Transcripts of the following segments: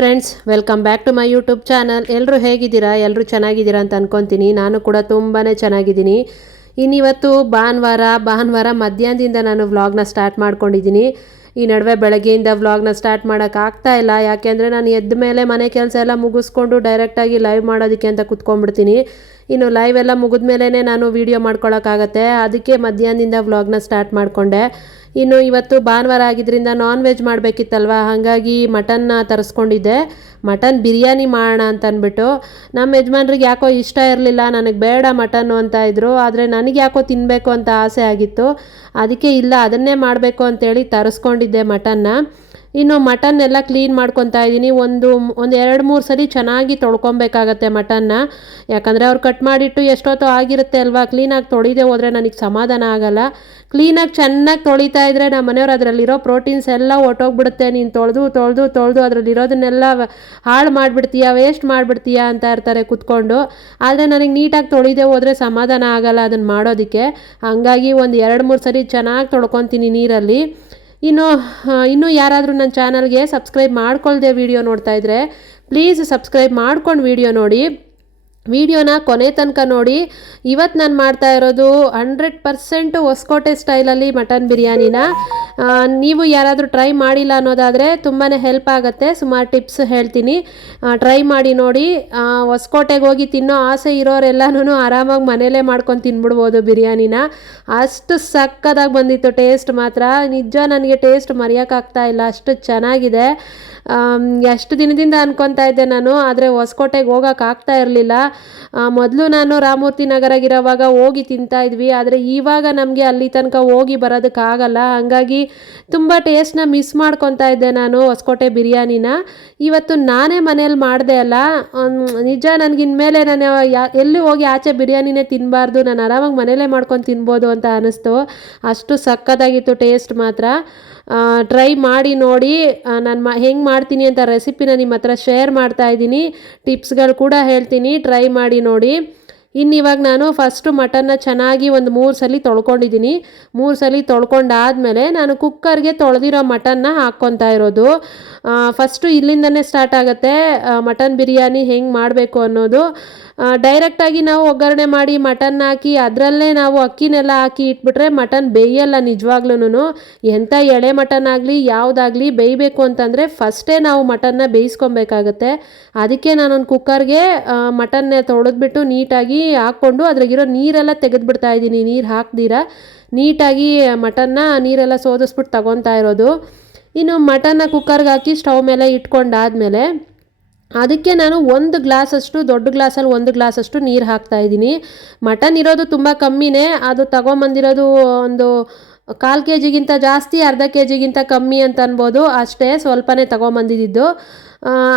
Friends, welcome back to my YouTube channel. ಎಲ್ಲರೂ ಹೇಗಿದ್ದೀರಾ? ಎಲ್ಲರೂ ಚೆನ್ನಾಗಿದ್ದೀರಾ ಅಂತ ಅಂದ್ಕೊತೀನಿ. ನಾನು ಕೂಡ ತುಂಬಾ ಚೆನ್ನಾಗಿದ್ದೀನಿ. ಇನ್ನಿವತ್ತು ಭಾನುವಾರ ಮಧ್ಯಾಹ್ನದಿಂದ ನಾನು ವ್ಲಾಗ್ನ ಸ್ಟಾರ್ಟ್ ಮಾಡ್ಕೊಂಡಿದ್ದೀನಿ. ಈ ನಡುವೆ ಬೆಳಗ್ಗೆಯಿಂದ ವ್ಲಾಗ್ನ ಸ್ಟಾರ್ಟ್ ಮಾಡೋಕ್ಕಾಗ್ತಾ ಇಲ್ಲ. ಯಾಕೆಂದರೆ ನಾನು ಎದ್ದ ಮೇಲೆ ಮನೆ ಕೆಲಸ ಎಲ್ಲ ಮುಗಿಸ್ಕೊಂಡು ಡೈರೆಕ್ಟಾಗಿ ಲೈವ್ ಮಾಡೋದಕ್ಕೆ ಅಂತ ಕೂತ್ಕೊಂಡ್ಬಿಡ್ತೀನಿ. ಇನ್ನು ಲೈವ್ ಎಲ್ಲ ಮುಗಿದ ಮೇಲೇ ನಾನು ವೀಡಿಯೋ ಮಾಡ್ಕೊಳ್ಳೋಕ್ಕಾಗತ್ತೆ. ಅದಕ್ಕೆ ಮಧ್ಯಾಹ್ನದಿಂದ ವ್ಲಾಗ್ನ ಸ್ಟಾರ್ಟ್ ಮಾಡಿಕೊಂಡೆ. ಇನ್ನು ಇವತ್ತು ಭಾನುವಾರ ಆಗಿದ್ದರಿಂದ ನಾನ್ ವೆಜ್ ಮಾಡಬೇಕಿತ್ತಲ್ವ, ಹಾಗಾಗಿ ಮಟನ್ನ ತರಿಸ್ಕೊಂಡಿದ್ದೆ. ಮಟನ್ ಬಿರಿಯಾನಿ ಮಾಡೋಣ ಅಂತ ಅಂದ್ಬಿಟ್ಟು ನಮ್ಮ ಯಜಮಾನ್ರಿಗೆ ಯಾಕೋ ಇಷ್ಟ ಇರಲಿಲ್ಲ, ನನಗೆ ಬೇಡ ಮಟನ್ನು ಅಂತ ಇದ್ದರು. ಆದರೆ ನನಗೆ ಯಾಕೋ ತಿನ್ನಬೇಕು ಅಂತ ಆಸೆ ಆಗಿತ್ತು. ಅದಕ್ಕೆ ಇಲ್ಲ ಅದನ್ನೇ ಮಾಡಬೇಕು ಅಂತೇಳಿ ತರಿಸ್ಕೊಂಡಿದ್ದೆ ಮಟನ್ನ. ಇನ್ನು ಮಟನ್ ಎಲ್ಲ ಕ್ಲೀನ್ ಮಾಡ್ಕೊತಾ ಇದ್ದೀನಿ. ಒಂದು 2-3 ಸರಿ ಚೆನ್ನಾಗಿ ತೊಳ್ಕೊಬೇಕಾಗತ್ತೆ ಮಟನ್ನ. ಯಾಕಂದರೆ ಅವ್ರು ಕಟ್ ಮಾಡಿಟ್ಟು ಎಷ್ಟೊತ್ತೋ ಆಗಿರುತ್ತೆ ಅಲ್ವಾ, ಕ್ಲೀನಾಗಿ ತೊಳಿದೆ ಹೋದರೆ ನನಗೆ ಸಮಾಧಾನ ಆಗಲ್ಲ. ಕ್ಲೀನಾಗಿ ಚೆನ್ನಾಗಿ ತೊಳಿತಾ ಇದ್ದರೆ ನಮ್ಮ ಮನೆಯವ್ರು ಅದರಲ್ಲಿರೋ ಪ್ರೋಟೀನ್ಸ್ ಎಲ್ಲ ಹೊಟ್ಟೋಗ್ಬಿಡುತ್ತೆ. ನೀನು ತೊಳೆದು ಅದರಲ್ಲಿರೋದನ್ನೆಲ್ಲ ಹಾಳು ಮಾಡಿಬಿಡ್ತೀಯ, ವೇಸ್ಟ್ ಮಾಡಿಬಿಡ್ತೀಯ ಅಂತ ಇರ್ತಾರೆ ಕೂತ್ಕೊಂಡು. ಆದರೆ ನನಗೆ ನೀಟಾಗಿ ತೊಳಿದೆ ಹೋದರೆ ಸಮಾಧಾನ ಆಗಲ್ಲ ಅದನ್ನು ಮಾಡೋದಕ್ಕೆ. ಹಾಗಾಗಿ ಒಂದು 2-3 ಸರಿ ಚೆನ್ನಾಗಿ ತೊಳ್ಕೊತೀನಿ ನೀರಲ್ಲಿ. ಇನ್ನು ಯಾರಾದರೂ ನನ್ನ ಚಾನಲ್ಗೆ ಸಬ್ಸ್ಕ್ರೈಬ್ ಮಾಡ್ಕೊಳ್ದೆ ವೀಡಿಯೋ ನೋಡ್ತಾ ಇದ್ದರೆ ಪ್ಲೀಸ್ ಸಬ್ಸ್ಕ್ರೈಬ್ ಮಾಡ್ಕೊಂಡು ವೀಡಿಯೋ ನೋಡಿ. ವಿಡಿಯೋನ ಕೊನೆ ತನಕ ನೋಡಿ. ಇವತ್ತು ನಾನು ಮಾಡ್ತಾ ಇರೋದು 100% ಹೊಸಕೋಟೆ ಸ್ಟೈಲಲ್ಲಿ ಮಟನ್ ಬಿರಿಯಾನಿನ. ನೀವು ಯಾರಾದರೂ ಟ್ರೈ ಮಾಡಿಲ್ಲ ಅನ್ನೋದಾದರೆ ತುಂಬಾ ಹೆಲ್ಪ್ ಆಗುತ್ತೆ. ಸುಮಾರು ಟಿಪ್ಸ್ ಹೇಳ್ತೀನಿ, ಟ್ರೈ ಮಾಡಿ ನೋಡಿ. ಹೊಸಕೋಟೆಗೆ ಹೋಗಿ ತಿನ್ನೋ ಆಸೆ ಇರೋರೆಲ್ಲನೂ ಆರಾಮಾಗಿ ಮನೇಲೇ ಮಾಡ್ಕೊಂಡು ತಿನ್ಬಿಡ್ಬೋದು ಬಿರಿಯಾನಿನ. ಅಷ್ಟು ಸಕ್ಕತ್ತಾಗಿ ಬಂದಿತ್ತು ಟೇಸ್ಟ್ ಮಾತ್ರ. ನಿಜ ನನಗೆ ಟೇಸ್ಟ್ ಮರೆಯೋಕ್ಕಾಗ್ತಾ ಇಲ್ಲ, ಅಷ್ಟು ಚೆನ್ನಾಗಿದೆ. ಎಷ್ಟು ದಿನದಿಂದ ಅನ್ಕೊತಾ ಇದ್ದೆ ನಾನು, ಆದರೆ ಹೊಸಕೋಟೆಗೆ ಹೋಗೋಕ್ಕಾಗ್ತಾ ಇರಲಿಲ್ಲ. ಮೊದಲು ನಾನು ರಾಮಮೂರ್ತಿ ನಗರಾಗಿರೋವಾಗ ಹೋಗಿ ತಿಂತಾಯಿದ್ವಿ, ಆದರೆ ಇವಾಗ ನಮಗೆ ಅಲ್ಲಿ ತನಕ ಹೋಗಿ ಬರೋದಕ್ಕಾಗಲ್ಲ. ಹಾಗಾಗಿ ತುಂಬ ಟೇಸ್ಟ್ನ ಮಿಸ್ ಮಾಡ್ಕೊತಾ ಇದ್ದೆ ನಾನು ಹೊಸಕೋಟೆ ಬಿರಿಯಾನಿನ. ಇವತ್ತು ನಾನೇ ಮನೇಲಿ ಮಾಡಿದೆ ಅಲ್ಲ, ನಿಜ ನನಗಿನ್ಮೇಲೆ ನಾನು ಎಲ್ಲಿ ಹೋಗಿ ಆಚೆ ಬಿರಿಯಾನಿನೇ ತಿನ್ನಬಾರ್ದು, ನಾನು ಆರಾಮಾಗಿ ಮನೇಲೇ ಮಾಡ್ಕೊಂಡು ತಿನ್ಬೋದು ಅಂತ ಅನ್ನಿಸ್ತು. ಅಷ್ಟು ಸಕ್ಕತ್ತಾಗಿತ್ತು ಟೇಸ್ಟ್ ಮಾತ್ರ. ಟ್ರೈ ಮಾಡಿ ನೋಡಿ. ನಾನು ಹೆಂಗೆ ಮಾಡ್ತೀನಿ ಅಂತ ರೆಸಿಪಿನ ನಿಮ್ಮ ಹತ್ರ ಶೇರ್ ಮಾಡ್ತಾ ಇದ್ದೀನಿ. ಟಿಪ್ಸ್ಗಳು ಕೂಡ ಹೇಳ್ತೀನಿ, ಟ್ರೈ ಮಾಡಿ ನೋಡಿ. ಇವಾಗ ನಾನು ಫಸ್ಟು ಮಟನ್ನ ಚೆನ್ನಾಗಿ ಒಂದು 3 ಸಲ ತೊಳ್ಕೊಂಡಿದ್ದೀನಿ. 3 ಸಲ ತೊಳ್ಕೊಂಡಾದಮೇಲೆ ನಾನು ಕುಕ್ಕರ್ಗೆ ತೊಳೆದಿರೋ ಮಟನ್ನ ಹಾಕ್ಕೊತಾ ಇರೋದು. ಫಸ್ಟು ಇಲ್ಲಿಂದನೇ ಸ್ಟಾರ್ಟ್ ಆಗುತ್ತೆ ಮಟನ್ ಬಿರಿಯಾನಿ ಹೆಂಗೆ ಮಾಡಬೇಕು ಅನ್ನೋದು. ಡೈರೆಕ್ಟಾಗಿ ನಾವು ಒಗ್ಗರಣೆ ಮಾಡಿ ಮಟನ್ ಹಾಕಿ ಅದರಲ್ಲೇ ನಾವು ಅಕ್ಕಿನೆಲ್ಲ ಹಾಕಿ ಇಟ್ಬಿಟ್ರೆ ಮಟನ್ ಬೇಯಲ್ಲ ನಿಜವಾಗ್ಲೂ. ಎಂಥ ಎಳೆ ಮಟನ್ ಆಗಲಿ ಯಾವುದಾಗಲಿ ಬೇಯಬೇಕು ಅಂತಂದರೆ ಫಸ್ಟೇ ನಾವು ಮಟನ್ನ ಬೇಯಿಸ್ಕೊಬೇಕಾಗತ್ತೆ. ಅದಕ್ಕೆ ನಾನೊಂದು ಕುಕ್ಕರ್ಗೆ ಮಟನ್ನ ತೊಳೆದ್ಬಿಟ್ಟು ನೀಟಾಗಿ ಹಾಕ್ಕೊಂಡು ಅದ್ರಾಗಿರೋ ನೀರೆಲ್ಲ ತೆಗೆದುಬಿಡ್ತಾ ಇದ್ದೀನಿ. ನೀರು ಹಾಕ್ದಿರ ನೀಟಾಗಿ ಮಟನ್ನ ನೀರೆಲ್ಲ ಸೋದಿಸ್ಬಿಟ್ಟು ತಗೊತಾ ಇರೋದು. ಇನ್ನು ಮಟನ್ನ ಕುಕ್ಕರ್ಗೆ ಹಾಕಿ ಸ್ಟವ್ ಮೇಲೆ ಇಟ್ಕೊಂಡಾದಮೇಲೆ ಅದಕ್ಕೆ ನಾನು 1 ಗ್ಲಾಸಷ್ಟು, ದೊಡ್ಡ ಗ್ಲಾಸಲ್ಲಿ 1 ಗ್ಲಾಸಷ್ಟು ನೀರು ಹಾಕ್ತಾಯಿದ್ದೀನಿ. ಮಟನ್ ಇರೋದು ತುಂಬ ಕಮ್ಮಿನೇ, ಅದು ತಗೊಂಬಂದಿರೋದು ಒಂದು 1/4 kg ಜಾಸ್ತಿ, ಅರ್ಧ kg ಕಮ್ಮಿ ಅಂತ ಅನ್ಬೋದು. ಅಷ್ಟೇ, ಸ್ವಲ್ಪನೇ ತಗೊಂಬಂದಿದ್ದು.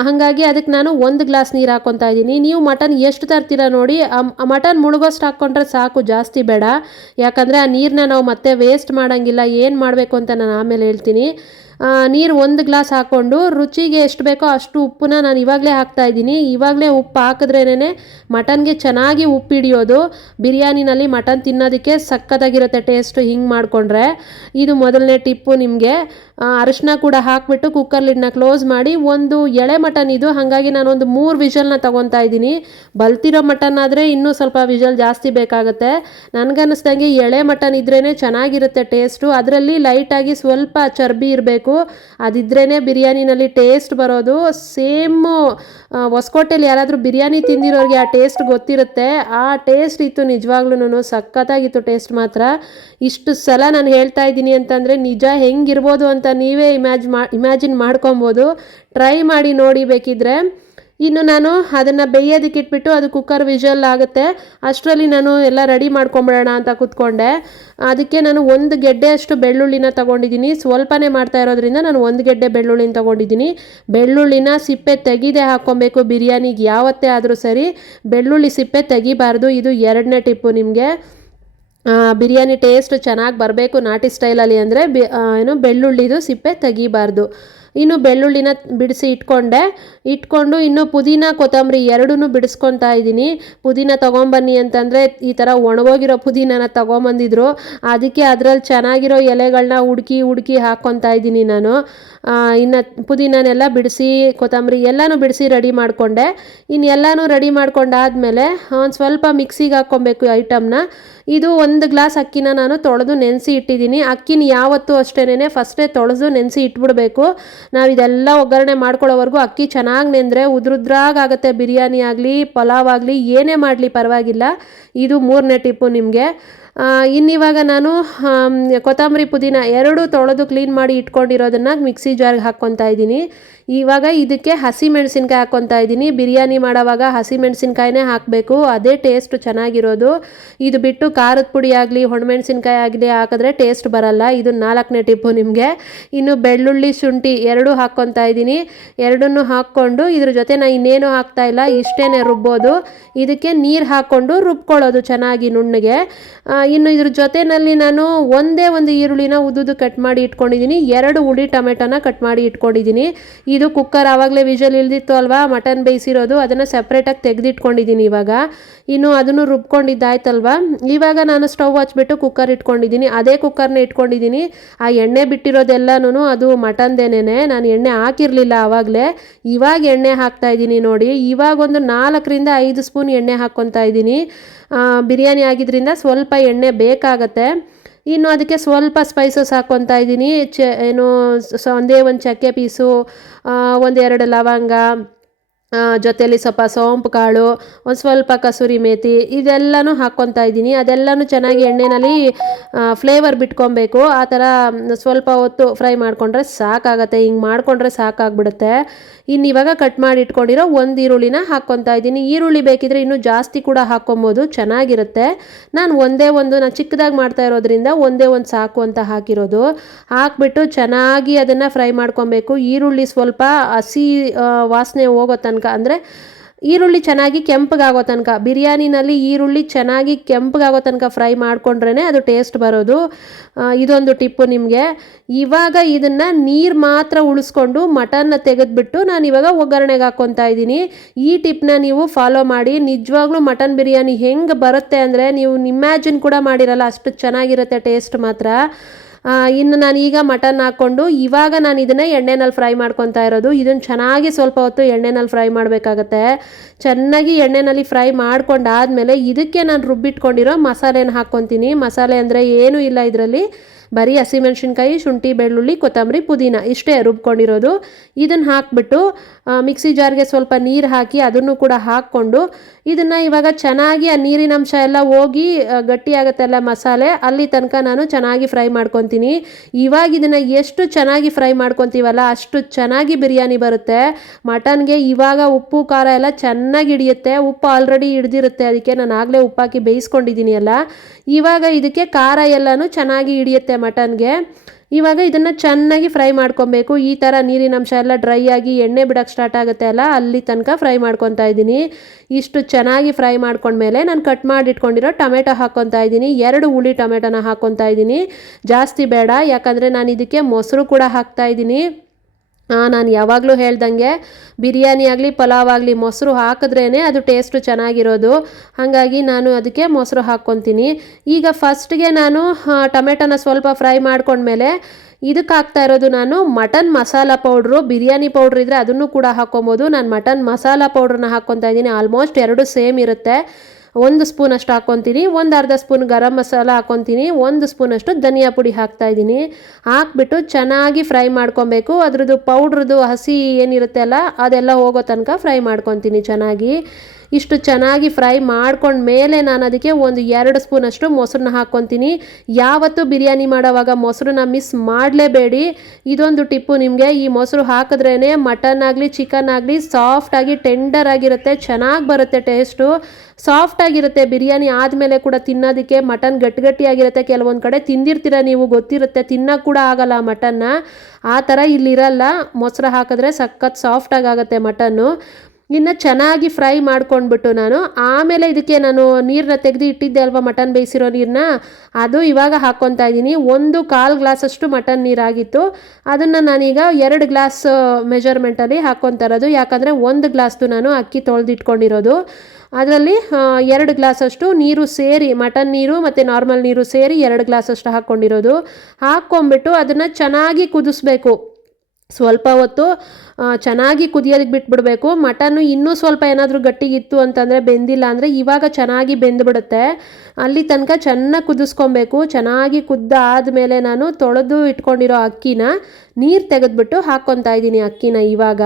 ಹಾಗಾಗಿ ಅದಕ್ಕೆ ನಾನು 1 ಗ್ಲಾಸ್ ನೀರು ಹಾಕ್ಕೊತಾ ಇದ್ದೀನಿ. ನೀವು ಮಟನ್ ಎಷ್ಟು ತರ್ತೀರ ನೋಡಿ, ಆ ಮಟನ್ ಮುಳುಗೋಷ್ಟು ಹಾಕ್ಕೊಂಡ್ರೆ ಸಾಕು, ಜಾಸ್ತಿ ಬೇಡ. ಯಾಕಂದರೆ ಆ ನೀರನ್ನ ನಾವು ಮತ್ತೆ ವೇಸ್ಟ್ ಮಾಡೋಂಗಿಲ್ಲ. ಏನು ಮಾಡಬೇಕು ಅಂತ ನಾನು ಆಮೇಲೆ ಹೇಳ್ತೀನಿ. ನೀರು 1 ಗ್ಲಾಸ್ ಹಾಕ್ಕೊಂಡು ರುಚಿಗೆ ಎಷ್ಟು ಬೇಕೋ ಅಷ್ಟು ಉಪ್ಪನ್ನ ನಾನು ಇವಾಗಲೇ ಹಾಕ್ತಾಯಿದ್ದೀನಿ. ಇವಾಗಲೇ ಉಪ್ಪು ಹಾಕಿದ್ರೇ ಮಟನ್ಗೆ ಚೆನ್ನಾಗಿ ಉಪ್ಪು ಹಿಡಿಯೋದು. ಬಿರಿಯಾನಿನಲ್ಲಿ ಮಟನ್ ತಿನ್ನೋದಕ್ಕೆ ಸಕ್ಕತ್ತಾಗಿರುತ್ತೆ ಟೇಸ್ಟು ಹಿಂಗೆ ಮಾಡಿಕೊಂಡ್ರೆ. ಇದು ಮೊದಲನೇ ಟಿಪ್ಪು ನಿಮಗೆ. ಅರಿಶಿನ ಕೂಡ ಹಾಕಿಬಿಟ್ಟು ಕುಕ್ಕರ್ ಲಿಡ್ನ ಕ್ಲೋಸ್ ಮಾಡಿ. ಒಂದು ಎಳೆ ಮಟನ್ ಇದು, ಹಾಗಾಗಿ ನಾನೊಂದು 3 ವಿಷಲ್ನ ತೊಗೊತಾ ಇದ್ದೀನಿ. ಬಲ್ತಿರೋ ಮಟನ್ ಆದರೆ ಇನ್ನೂ ಸ್ವಲ್ಪ ವಿಷಲ್ ಜಾಸ್ತಿ ಬೇಕಾಗುತ್ತೆ. ನನಗನ್ನಿಸ್ದಂಗೆ ಎಳೆ ಮಟನ್ ಇದ್ರೇ ಚೆನ್ನಾಗಿರುತ್ತೆ ಟೇಸ್ಟು. ಅದರಲ್ಲಿ ಲೈಟಾಗಿ ಸ್ವಲ್ಪ ಚರ್ಬಿ ಇರಬೇಕು, ಅದಿದ್ರೇ ಬಿರಿಯಾನಿನಲ್ಲಿ ಟೇಸ್ಟ್ ಬರೋದು. ಸೇಮು ಹೊಸಕೋಟೆಯಲ್ಲಿ ಯಾರಾದರೂ ಬಿರಿಯಾನಿ ತಿಂದಿರೋರಿಗೆ ಆ ಟೇಸ್ಟ್ ಗೊತ್ತಿರುತ್ತೆ. ಆ ಟೇಸ್ಟ್ ಇತ್ತು ನಿಜವಾಗ್ಲೂ, ಸಖತ್ತಾಗಿತ್ತು ಟೇಸ್ಟ್ ಮಾತ್ರ. ಇಷ್ಟು ಸಲ ನಾನು ಹೇಳ್ತಾ ಇದ್ದೀನಿ ಅಂತಂದರೆ ನಿಜ ಹೆಂಗಿರ್ಬೋದು ಅಂತ ನೀವೇ ಇಮ್ಯಾಜಿನ್ ಮಾಡ್ಕೊಬೋದು. ಟ್ರೈ ಮಾಡಿ ನೋಡಿ ಬೇಕಿದ್ರೆ. ಇನ್ನು ನಾನು ಅದನ್ನು ಬೇಯೋದಕ್ಕೆ ಇಟ್ಬಿಟ್ಟು ಅದು ಕುಕ್ಕರ್ ವಿಷಲ್ ಆಗುತ್ತೆ. ಅಷ್ಟರಲ್ಲಿ ನಾನು ಎಲ್ಲ ರೆಡಿ ಮಾಡ್ಕೊಂಬಿಡೋಣ ಅಂತ ಕೂತ್ಕೊಂಡೆ. ಅದಕ್ಕೆ ನಾನು 1 ಗೆಡ್ಡೆಯಷ್ಟು ಬೆಳ್ಳುಳ್ಳಿನ ತೊಗೊಂಡಿದ್ದೀನಿ. ಸ್ವಲ್ಪನೇ ಮಾಡ್ತಾ ಇರೋದ್ರಿಂದ ನಾನು 1 ಗೆಡ್ಡೆ ಬೆಳ್ಳುಳ್ಳಿನ ತೊಗೊಂಡಿದ್ದೀನಿ. ಬೆಳ್ಳುಳ್ಳಿನ ಸಿಪ್ಪೆ ತೆಗೆದೇ ಹಾಕ್ಕೊಬೇಕು ಬಿರಿಯಾನಿಗೆ. ಯಾವತ್ತೇ ಆದರೂ ಸರಿ ಬೆಳ್ಳುಳ್ಳಿ ಸಿಪ್ಪೆ ತೆಗಿಬಾರ್ದು. ಇದು 2ನೇ ಟಿಪ್ಪು ನಿಮಗೆ. ಬಿರಿಯಾನಿ ಟೇಸ್ಟ್ ಚೆನ್ನಾಗಿ ಬರಬೇಕು ನಾಟಿ ಸ್ಟೈಲಲ್ಲಿ ಅಂದರೆ ಬೆಳ್ಳುಳ್ಳಿದು ಸಿಪ್ಪೆ ತೆಗಿಬಾರ್ದು. ಇನ್ನು ಬೆಳ್ಳುಳ್ಳಿನ ಬಿಡಿಸಿ ಇಟ್ಕೊಂಡು ಇನ್ನು ಪುದೀನ ಕೊತ್ತಂಬರಿ ಎರಡೂ ಬಿಡಿಸ್ಕೊತಾ ಇದ್ದೀನಿ. ಪುದೀನ ತೊಗೊಂಬನ್ನಿ ಅಂತಂದರೆ ಈ ಥರ ಒಣಗೋಗಿರೋ ಪುದೀನನ ತೊಗೊಂಬಂದಿದ್ರು. ಅದಕ್ಕೆ ಅದರಲ್ಲಿ ಚೆನ್ನಾಗಿರೋ ಎಲೆಗಳನ್ನ ಹುಡುಕಿ ಹಾಕ್ಕೊತಾ ಇದ್ದೀನಿ ನಾನು. ಇನ್ನು ಪುದೀನನೆಲ್ಲ ಬಿಡಿಸಿ ಕೊತ್ತಂಬರಿ ಎಲ್ಲನೂ ಬಿಡಿಸಿ ರೆಡಿ ಮಾಡಿಕೊಂಡೆ. ಇನ್ನು ಎಲ್ಲನೂ ರೆಡಿ ಮಾಡ್ಕೊಂಡಾದಮೇಲೆ ಒಂದು ಸ್ವಲ್ಪ ಮಿಕ್ಸಿಗೆ ಹಾಕ್ಕೊಬೇಕು ಐಟಮ್ನ. ಇದು 1 ಗ್ಲಾಸ್ ಅಕ್ಕಿನ ನಾನು ತೊಳೆದು ನೆನೆಸಿ ಇಟ್ಟಿದ್ದೀನಿ. ಅಕ್ಕಿನ ಯಾವತ್ತೂ ಅಷ್ಟೇನೆ ಫಸ್ಟೇ ತೊಳೆದು ನೆನೆಸಿ ಇಟ್ಬಿಡಬೇಕು. ನಾವು ಇದೆಲ್ಲ ಒಗ್ಗರಣೆ ಮಾಡ್ಕೊಳ್ಳೋವರೆಗೂ ಅಕ್ಕಿ ಚೆನ್ನಾಗಿ ನೆಂದರೆ ಉದ್ರುದ್ರಾಗುತ್ತೆ. ಬಿರಿಯಾನಿ ಆಗಲಿ ಪಲಾವ್ ಆಗಲಿ ಏನೇ ಮಾಡಲಿ ಪರವಾಗಿಲ್ಲ. ಇದು 3ನೇ ಟಿಪ್ಪು ನಿಮಗೆ. ಇನ್ನಿವಾಗ ನಾನು ಕೊತ್ತಂಬರಿ ಪುದೀನ ಎರಡೂ ತೊಳೆದು ಕ್ಲೀನ್ ಮಾಡಿ ಇಟ್ಕೊಂಡಿರೋದನ್ನು ಮಿಕ್ಸಿ ಜಾರ್ಗೆ ಹಾಕ್ಕೊತಾ ಇದ್ದೀನಿ. ಇವಾಗ ಇದಕ್ಕೆ ಹಸಿಮೆಣಸಿನ್ಕಾಯಿ ಹಾಕ್ಕೊತಾ ಇದ್ದೀನಿ. ಬಿರಿಯಾನಿ ಮಾಡೋವಾಗ ಹಸಿಮೆಣಸಿನ್ಕಾಯಿನೇ ಹಾಕಬೇಕು, ಅದೇ ಟೇಸ್ಟ್ ಚೆನ್ನಾಗಿರೋದು. ಇದು ಬಿಟ್ಟು ಖಾರದ ಪುಡಿ ಆಗಲಿ ಒಣಮೆಣಸಿನ್ಕಾಯಿ ಆಗಲಿ ಹಾಕಿದ್ರೆ ಟೇಸ್ಟ್ ಬರಲ್ಲ. ಇದು 4ನೇ ಟಿಪ್ಪು ನಿಮಗೆ. ಇನ್ನು ಬೆಳ್ಳುಳ್ಳಿ ಶುಂಠಿ ಎರಡೂ ಹಾಕ್ಕೊತಾ ಇದ್ದೀನಿ. ಎರಡನ್ನೂ ಹಾಕ್ಕೊಂಡು ಇದ್ರ ಜೊತೆ ನಾನು ಇನ್ನೇನು ಹಾಕ್ತಾಯಿಲ್ಲ, ಇಷ್ಟೇ ರುಬ್ಬೋದು. ಇದಕ್ಕೆ ನೀರು ಹಾಕ್ಕೊಂಡು ರುಬ್ಕೊಳ್ಳೋದು ಚೆನ್ನಾಗಿ ನುಣ್ಣಗೆ. ಇನ್ನು ಇದ್ರ ಜೊತೆಯಲ್ಲಿ ನಾನು ಒಂದೇ ಒಂದು ಈರುಳ್ಳಿನ ಉದ್ದುದು ಕಟ್ ಮಾಡಿ ಇಟ್ಕೊಂಡಿದ್ದೀನಿ. 2 ಹುಳಿ ಟೊಮೆಟೊನ ಕಟ್ ಮಾಡಿ ಇಟ್ಕೊಂಡಿದ್ದೀನಿ. ಇದು ಕುಕ್ಕರ್ ಆವಾಗಲೇ ವಿಷಲ್ ಇಳ್ದಿತ್ತು ಅಲ್ವಾ, ಮಟನ್ ಬೇಯಿಸಿರೋದು, ಅದನ್ನು ಸಪ್ರೇಟಾಗಿ ತೆಗೆದಿಟ್ಕೊಂಡಿದ್ದೀನಿ ಇವಾಗ. ಇನ್ನು ಅದನ್ನು ರುಬ್ಕೊಂಡಿದ್ದಾಯ್ತಲ್ವ, ಇವಾಗ ನಾನು ಸ್ಟವ್ ಹಚ್ಬಿಟ್ಟು ಕುಕ್ಕರ್ ಇಟ್ಕೊಂಡಿದ್ದೀನಿ. ಅದೇ ಕುಕ್ಕರ್ನ ಇಟ್ಕೊಂಡಿದ್ದೀನಿ. ಆ ಎಣ್ಣೆ ಬಿಟ್ಟಿರೋದೆಲ್ಲನೂ ಅದು ಮಟನ್ದೇನೆ, ನಾನು ಎಣ್ಣೆ ಹಾಕಿರಲಿಲ್ಲ ಆವಾಗಲೇ. ಇವಾಗ ಎಣ್ಣೆ ಹಾಕ್ತಾಯಿದ್ದೀನಿ ನೋಡಿ. ಇವಾಗ ಒಂದು 4 ರಿಂದ 5 ಸ್ಪೂನ್ ಎಣ್ಣೆ ಹಾಕ್ಕೊತಾ ಇದ್ದೀನಿ. ಬಿರಿಯಾನಿ ಆಗಿದ್ದರಿಂದ ಸ್ವಲ್ಪ ಎಣ್ಣೆ ಬೇಕಾಗತ್ತೆ. ಇನ್ನು ಅದಕ್ಕೆ ಸ್ವಲ್ಪ ಸ್ಪೈಸಸ್ ಹಾಕ್ಕೊತಾ ಇದ್ದೀನಿ. ಒಂದೇ ಒಂದು ಚಕ್ಕೆ ಪೀಸು, 1-2 ಲವಂಗ, ಜೊತೆಯಲ್ಲಿ ಸ್ವಲ್ಪ ಸೋಂಪು ಕಾಳು, ಒಂದು ಸ್ವಲ್ಪ ಕಸೂರಿ ಮೇಥಿ, ಇದೆಲ್ಲನೂ ಹಾಕ್ಕೊತಾ ಇದ್ದೀನಿ. ಅದೆಲ್ಲನೂ ಚೆನ್ನಾಗಿ ಎಣ್ಣೆಯಲ್ಲಿ ಫ್ಲೇವರ್ ಬಿಟ್ಕೊಬೇಕು. ಆ ಥರ ಸ್ವಲ್ಪ ಹೊತ್ತು ಫ್ರೈ ಮಾಡಿಕೊಂಡ್ರೆ ಸಾಕಾಗತ್ತೆ. ಹಿಂಗೆ ಮಾಡಿಕೊಂಡ್ರೆ ಸಾಕಾಗ್ಬಿಡುತ್ತೆ. ಇನ್ನು ಇವಾಗ ಕಟ್ ಮಾಡಿ ಇಟ್ಕೊಂಡಿರೋ 1 ಈರುಳ್ಳಿನ ಹಾಕ್ಕೊತಾ ಇದ್ದೀನಿ. ಈರುಳ್ಳಿ ಬೇಕಿದ್ರೆ ಇನ್ನೂ ಜಾಸ್ತಿ ಕೂಡ ಹಾಕ್ಕೊಬೋದು, ಚೆನ್ನಾಗಿರುತ್ತೆ. ನಾನು ಚಿಕ್ಕದಾಗಿ ಮಾಡ್ತಾ ಇರೋದ್ರಿಂದ ಒಂದೇ ಒಂದು ಸಾಕು ಅಂತ ಹಾಕಿರೋದು. ಹಾಕ್ಬಿಟ್ಟು ಚೆನ್ನಾಗಿ ಅದನ್ನು ಫ್ರೈ ಮಾಡ್ಕೊಬೇಕು. ಈರುಳ್ಳಿ ಸ್ವಲ್ಪ ಹಸಿ ವಾಸನೆ ಹೋಗೋ ತನಕ, ಅಂದರೆ ಈರುಳ್ಳಿ ಚೆನ್ನಾಗಿ ಕೆಂಪಗಾಗೋ ತನಕ, ಬಿರಿಯಾನಿನಲ್ಲಿ ಈರುಳ್ಳಿ ಚೆನ್ನಾಗಿ ಕೆಂಪಗಾಗೋ ತನಕ ಫ್ರೈ ಮಾಡ್ಕೊಂಡ್ರೇ ಅದು ಟೇಸ್ಟ್ ಬರೋದು. ಇದೊಂದು ಟಿಪ್ಪು ನಿಮಗೆ. ಇವಾಗ ಇದನ್ನು ನೀರು ಮಾತ್ರ ಉಳಿಸ್ಕೊಂಡು ಮಟನ್ನ ತೆಗೆದುಬಿಟ್ಟು ನಾನು ಇವಾಗ ಒಗ್ಗರಣೆಗೆ ಹಾಕ್ಕೊತಾ ಇದ್ದೀನಿ. ಈ ಟಿಪ್ನ ನೀವು ಫಾಲೋ ಮಾಡಿ. ನಿಜವಾಗ್ಲೂ ಮಟನ್ ಬಿರಿಯಾನಿ ಹೆಂಗೆ ಬರುತ್ತೆ ಅಂದರೆ ನೀವು ಇಮ್ಯಾಜಿನ್ ಕೂಡ ಮಾಡಿರಲ್ಲ, ಅಷ್ಟು ಚೆನ್ನಾಗಿರುತ್ತೆ ಟೇಸ್ಟ್ ಮಾತ್ರ. ಇನ್ನು ನಾನು ಈಗ ಮಟನ್ ಹಾಕ್ಕೊಂಡು ಇವಾಗ ನಾನು ಇದನ್ನು ಎಣ್ಣೆನಲ್ಲಿ ಫ್ರೈ ಮಾಡ್ಕೊತಾ ಇರೋದು. ಇದನ್ನು ಚೆನ್ನಾಗಿ ಸ್ವಲ್ಪ ಹೊತ್ತು ಎಣ್ಣೆನಲ್ಲಿ ಫ್ರೈ ಮಾಡಬೇಕಾಗತ್ತೆ. ಚೆನ್ನಾಗಿ ಎಣ್ಣೆನಲ್ಲಿ ಫ್ರೈ ಮಾಡ್ಕೊಂಡಾದಮೇಲೆ ಇದಕ್ಕೆ ನಾನು ರುಬ್ಬಿಟ್ಕೊಂಡಿರೋ ಮಸಾಲೆನ ಹಾಕ್ಕೊತೀನಿ. ಮಸಾಲೆ ಅಂದರೆ ಏನೂ ಇಲ್ಲ ಇದರಲ್ಲಿ, ಬರೀ ಹಸಿಮೆಣಸಿನ್ಕಾಯಿ, ಶುಂಠಿ, ಬೆಳ್ಳುಳ್ಳಿ, ಕೊತ್ತಂಬರಿ, ಪುದೀನ ಇಷ್ಟೇ ರುಬ್ಕೊಂಡಿರೋದು. ಇದನ್ನು ಹಾಕ್ಬಿಟ್ಟು ಮಿಕ್ಸಿ ಜಾರ್ಗೆ ಸ್ವಲ್ಪ ನೀರು ಹಾಕಿ ಅದನ್ನು ಕೂಡ ಹಾಕ್ಕೊಂಡು ಇದನ್ನು ಇವಾಗ ಚೆನ್ನಾಗಿ ಆ ನೀರಿನ ಅಂಶ ಎಲ್ಲ ಹೋಗಿ ಗಟ್ಟಿಯಾಗತ್ತೆಲ್ಲ ಮಸಾಲೆ, ಅಲ್ಲಿ ತನಕ ನಾನು ಚೆನ್ನಾಗಿ ಫ್ರೈ ಮಾಡ್ಕೊತೀನಿ. ಇವಾಗ ಇದನ್ನು ಎಷ್ಟು ಚೆನ್ನಾಗಿ ಫ್ರೈ ಮಾಡ್ಕೊತೀವಲ್ಲ ಅಷ್ಟು ಚೆನ್ನಾಗಿ ಬಿರಿಯಾನಿ ಬರುತ್ತೆ. ಮಟನ್ಗೆ ಇವಾಗ ಉಪ್ಪು ಖಾರ ಎಲ್ಲ ಚೆನ್ನಾಗಿ ಹಿಡಿಯುತ್ತೆ. ಉಪ್ಪು ಆಲ್ರೆಡಿ ಹಿಡ್ದಿರುತ್ತೆ, ಅದಕ್ಕೆ ನಾನು ಆಗಲೇ ಉಪ್ಪಾಕಿ ಬೇಯಿಸ್ಕೊಂಡಿದ್ದೀನಿ ಅಲ್ಲ. ಇವಾಗ ಇದಕ್ಕೆ ಖಾರ ಎಲ್ಲನೂ ಚೆನ್ನಾಗಿ ಹಿಡಿಯುತ್ತೆ ಮಟನ್ಗೆ. ಇವಾಗ ಇದನ್ನು ಚೆನ್ನಾಗಿ ಫ್ರೈ ಮಾಡ್ಕೊಬೇಕು. ಈ ಥರ ನೀರಿನ ಅಂಶ ಎಲ್ಲ ಡ್ರೈ ಆಗಿ ಎಣ್ಣೆ ಬಿಡೋಕ್ಕೆ ಸ್ಟಾರ್ಟ್ ಆಗುತ್ತೆ ಅಲ್ಲ, ಅಲ್ಲಿ ತನಕ ಫ್ರೈ ಮಾಡ್ಕೊತಾ ಇದ್ದೀನಿ. ಇಷ್ಟು ಚೆನ್ನಾಗಿ ಫ್ರೈ ಮಾಡ್ಕೊಂಡ್ಮೇಲೆ ನಾನು ಕಟ್ ಮಾಡಿ ಇಟ್ಕೊಂಡಿರೋ ಟೊಮೆಟೊ ಹಾಕ್ಕೊತಾ ಇದ್ದೀನಿ. 2 ಹುಳಿ ಟೊಮೆಟೊನ ಹಾಕ್ಕೊತಾ ಇದ್ದೀನಿ, ಜಾಸ್ತಿ ಬೇಡ, ಯಾಕಂದರೆ ನಾನು ಇದಕ್ಕೆ ಮೊಸರು ಕೂಡ ಹಾಕ್ತಾ ಇದ್ದೀನಿ. ನಾನು ಯಾವಾಗಲೂ ಹೇಳ್ದಂಗೆ ಬಿರಿಯಾನಿ ಆಗಲಿ ಪಲಾವ್ ಆಗಲಿ ಮೊಸರು ಹಾಕಿದ್ರೇ ಅದು ಟೇಸ್ಟು ಚೆನ್ನಾಗಿರೋದು. ಹಾಗಾಗಿ ನಾನು ಅದಕ್ಕೆ ಮೊಸರು ಹಾಕ್ಕೊತೀನಿ. ಈಗ ಫಸ್ಟ್ಗೆ ನಾನು ಟೊಮೆಟೊನ ಸ್ವಲ್ಪ ಫ್ರೈ ಮಾಡ್ಕೊಂಡ್ಮೇಲೆ ಇದಕ್ಕೆ ಹಾಕ್ತಾ ಇರೋದು ನಾನು mutton masala powder. Biryani powder ಇದ್ದರೆ ಅದನ್ನು ಕೂಡ ಹಾಕ್ಕೊಬೋದು. ನಾನು ಮಟನ್ ಮಸಾಲ ಪೌಡ್ರನ್ನ ಹಾಕ್ಕೊತಾ ಇದ್ದೀನಿ. ಆಲ್ಮೋಸ್ಟ್ 2 ಸೇಮ್ ಇರುತ್ತೆ. 1 ಸ್ಪೂನಷ್ಟು ಹಾಕ್ಕೊತೀನಿ, 1/2 ಸ್ಪೂನ್ ಗರಂ ಮಸಾಲ ಹಾಕ್ಕೊತೀನಿ, 1 ಸ್ಪೂನಷ್ಟು ಧನಿಯಾ ಪುಡಿ ಹಾಕ್ತಾಯಿದ್ದೀನಿ. ಹಾಕ್ಬಿಟ್ಟು ಚೆನ್ನಾಗಿ ಫ್ರೈ ಮಾಡ್ಕೊಬೇಕು. ಅದ್ರದ್ದು ಪೌಡ್ರದ್ದು ಹಸಿ ಏನಿರುತ್ತೆ ಅಲ್ಲ ಅದೆಲ್ಲ ಹೋಗೋ ತನಕ ಫ್ರೈ ಮಾಡ್ಕೊತೀನಿ ಚೆನ್ನಾಗಿ. ಇಷ್ಟು ಚೆನ್ನಾಗಿ ಫ್ರೈ ಮಾಡ್ಕೊಂಡ್ಮೇಲೆ ನಾನು ಅದಕ್ಕೆ 1-2 ಸ್ಪೂನಷ್ಟು ಮೊಸರನ್ನ ಹಾಕ್ಕೊತೀನಿ. ಯಾವತ್ತೂ ಬಿರಿಯಾನಿ ಮಾಡೋವಾಗ ಮೊಸರನ್ನ ಮಿಸ್ ಮಾಡಲೇಬೇಡಿ. ಇದೊಂದು ಟಿಪ್ಪು ನಿಮಗೆ. ಈ ಮೊಸರು ಹಾಕಿದ್ರೇ ಮಟನ್ ಆಗಲಿ ಚಿಕನ್ ಆಗಲಿ ಸಾಫ್ಟಾಗಿ ಟೆಂಡರ್ ಆಗಿರುತ್ತೆ, ಚೆನ್ನಾಗಿ ಬರುತ್ತೆ ಟೇಸ್ಟು. ಸಾಫ್ಟಾಗಿರುತ್ತೆ ಬಿರಿಯಾನಿ ಆದಮೇಲೆ ಕೂಡ ತಿನ್ನೋದಕ್ಕೆ. ಮಟನ್ ಗಟ್ಟಿಯಾಗಿರುತ್ತೆ, ಕೆಲವೊಂದು ಕಡೆ ತಿಂದಿರ್ತೀರ ನೀವು, ಗೊತ್ತಿರುತ್ತೆ, ತಿನ್ನೋಕ್ಕೆ ಕೂಡ ಆಗಲ್ಲ ಮಟನ್ನ. ಆ ಥರ ಇಲ್ಲಿರಲ್ಲ. ಮೊಸರು ಹಾಕಿದ್ರೆ ಸಖತ್ ಸಾಫ್ಟಾಗಿ ಆಗುತ್ತೆ ಮಟನ್ನು. ಇನ್ನು ಚೆನ್ನಾಗಿ ಫ್ರೈ ಮಾಡ್ಕೊಂಡ್ಬಿಟ್ಟು ನಾನು ಆಮೇಲೆ ಇದಕ್ಕೆ ನಾನು ನೀರನ್ನ ತೆಗೆದು ಇಟ್ಟಿದ್ದೆ ಅಲ್ವಾ, ಮಟನ್ ಬೇಯಿಸಿರೋ ನೀರನ್ನ, ಅದು ಇವಾಗ ಹಾಕ್ಕೊತಾ ಇದ್ದೀನಿ. 1/4 ಗ್ಲಾಸಷ್ಟು ಮಟನ್ ನೀರಾಗಿತ್ತು, ಅದನ್ನು ನಾನೀಗ 2 ಗ್ಲಾಸ್ ಮೆಜರ್ಮೆಂಟಲ್ಲಿ ಹಾಕ್ಕೊತಾ ಇರೋದು. ಯಾಕಂದರೆ 1 ಗ್ಲಾಸ್ದು ನಾನು ಅಕ್ಕಿ ತೊಳೆದಿಟ್ಕೊಂಡಿರೋದು, ಅದರಲ್ಲಿ 2 ಗ್ಲಾಸಷ್ಟು ನೀರು ಸೇರಿ, ಮಟನ್ ನೀರು ಮತ್ತು ನಾರ್ಮಲ್ ನೀರು ಸೇರಿ 2 ಗ್ಲಾಸಷ್ಟು ಹಾಕ್ಕೊಂಡಿರೋದು. ಹಾಕ್ಕೊಂಬಿಟ್ಟು ಅದನ್ನು ಚೆನ್ನಾಗಿ ಕುದಿಸ್ಬೇಕು. ಸ್ವಲ್ಪ ಹೊತ್ತು ಚೆನ್ನಾಗಿ ಕುದಿಯೋದಕ್ಕೆ ಬಿಟ್ಬಿಡಬೇಕು. ಮಟನ್ನು ಇನ್ನೂ ಸ್ವಲ್ಪ ಏನಾದರೂ ಗಟ್ಟಿಗಿತ್ತು ಅಂತಂದರೆ, ಬೆಂದಿಲ್ಲ ಅಂದರೆ ಇವಾಗ ಚೆನ್ನಾಗಿ ಬೆಂದುಬಿಡುತ್ತೆ. ಅಲ್ಲಿ ತನಕ ಚೆನ್ನಾಗಿ ಕುದಿಸ್ಕೊಬೇಕು. ಚೆನ್ನಾಗಿ ಕುದ್ದಾದಮೇಲೆ ನಾನು ತೊಳೆದು ಇಟ್ಕೊಂಡಿರೋ ಅಕ್ಕಿನ ನೀರು ತೆಗೆದ್ಬಿಟ್ಟು ಹಾಕ್ಕೊತಾ ಇದ್ದೀನಿ. ಇವಾಗ